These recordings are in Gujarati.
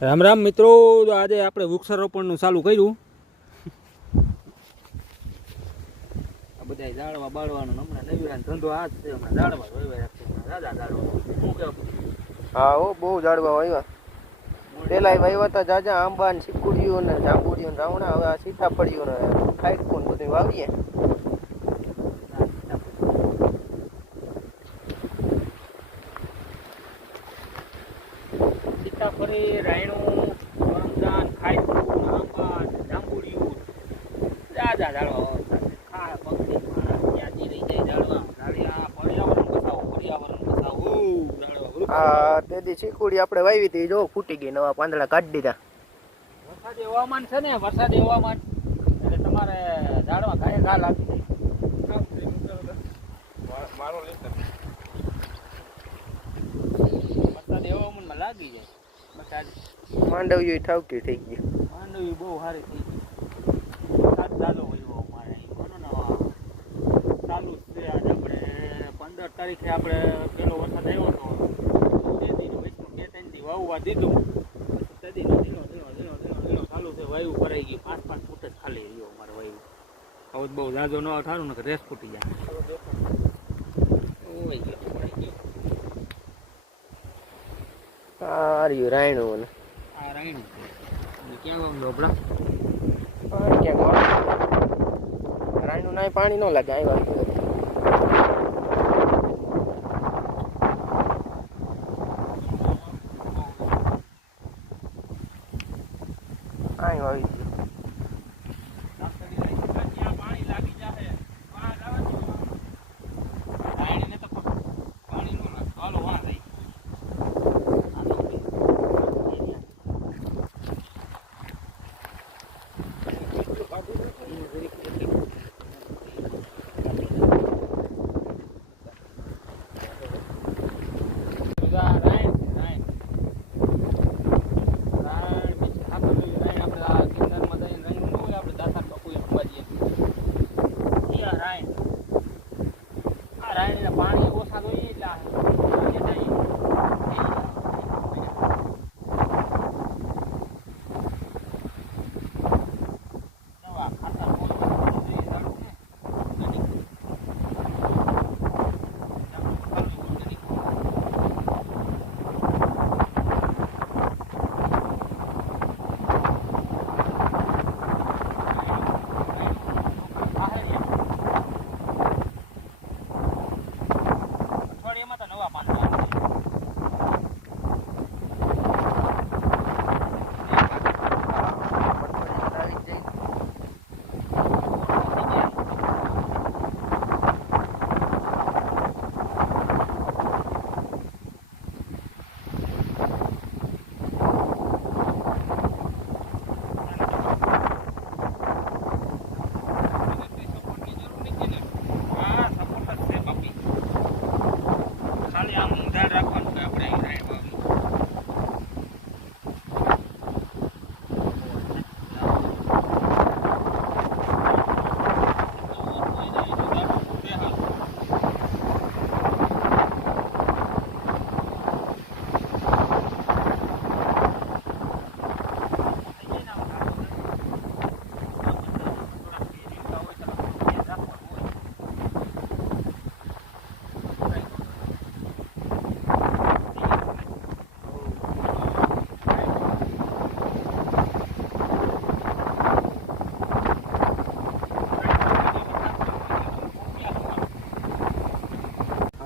રામ રામ મિત્રો, આજે આપણે વૃક્ષારોપણનું ચાલુ કર્યું. આ બધા ઝાડવા બાળવાનું હમણાં નવીરાન ધંધો આ જ છે. હમણાં ઝાડવા વાવ્યા છે, રાજા ઝાડવા. શું કહેવું? હા હો, બહુ ઝાડવા વાવ્યા. પેલા વાવ્યા હતા જાજા આંબા ને ચીકુડીઓ ને જાંબુડીઓ ને રાવણા. હવે આ સીતાફળીઓ ને ખાઈટકું ને બધું વાવીએ. સીતાફળી, રાયણું, કરમદાન, ખાઈટકું, આંબા, જાંબુડિયું, રાજા ઝાડવા ખા પક્ષી ત્યાંથી રહી જાય ઝાડવા. ઝાડિયા પર્યાવરણ બચાવો, પર્યાવરણ બચાવો. ઝાડવા આ તેદી ચીકુડી આપણે વાવી હતી, જો ફૂટી ગઈ, નવા પાંદડા કાઢી દીધા. વરસાદી હવામાન છે ને, વરસાદી હવામાન એટલે તમારે ઝાડવા ઘાએ ઘા લાગી જાય. વરસાદી હવામાનમાં લાગી જાય. માંડવીઓ ઠાવકી થઈ ગઈ. માંડવી બહુ સારી થઈ ગઈ. સાત ચાલુ હોય અમારે ચાલુ જ છે. આજે આપણે 15 તારીખે આપણે પેલો વરસાદ આવ્યો હતો. બે દિન વચમાં 2-3 દી વાવવા દીધું. તેદીનો ધીનો ચાલુ છે. વાયુ ભરાઈ ગઈ. 5-5 ફૂટ જ ખાલી રહ્યો અમારે વાયુ. હવે બહુ જાજો ન થારું ને કે રેસ ફૂટી જાય. ઓય ગયો પડી ગયો. આ રહ્યું રાયણું. આ રાયણું છે. ક્યાં વાવ લોબડા? પાણી ક્યાંક રાયણું ના પાણી ન લાગે. આવ્યા આવી પાણી ઓછા જોઈએ એટલે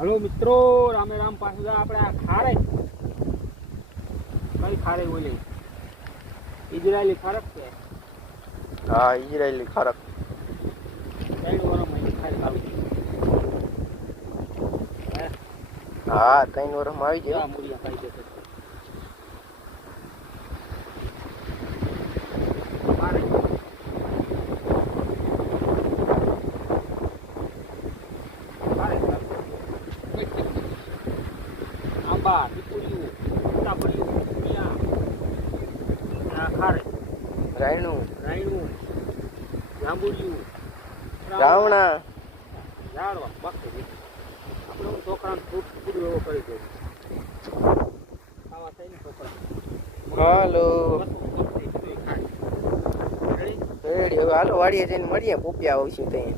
હાલો મિત્રો, રામે રામ. પાછું આપણે આ ખારે કઈ ખારે બોલી ઇઝરાયલી ખારક છે. હા, ઇઝરાયલી ખારક. હા, 3 વર્ષમાં આવી જાય. મૂળિયા ખાઈ જશે. આંબા, પીપળિયું, સીતાફળિયું, ખારે, રાયણું, જાંબુડિયું, રાવણા, ઝાડવા બાકી આપણે છોકરાને ફૂડ એવો કરી દે. હાલો બધું ખાય. Ready? રેડી હવે હાલો વાડીએ જઈને મળીએ પોપિયા આવશું ત્યાં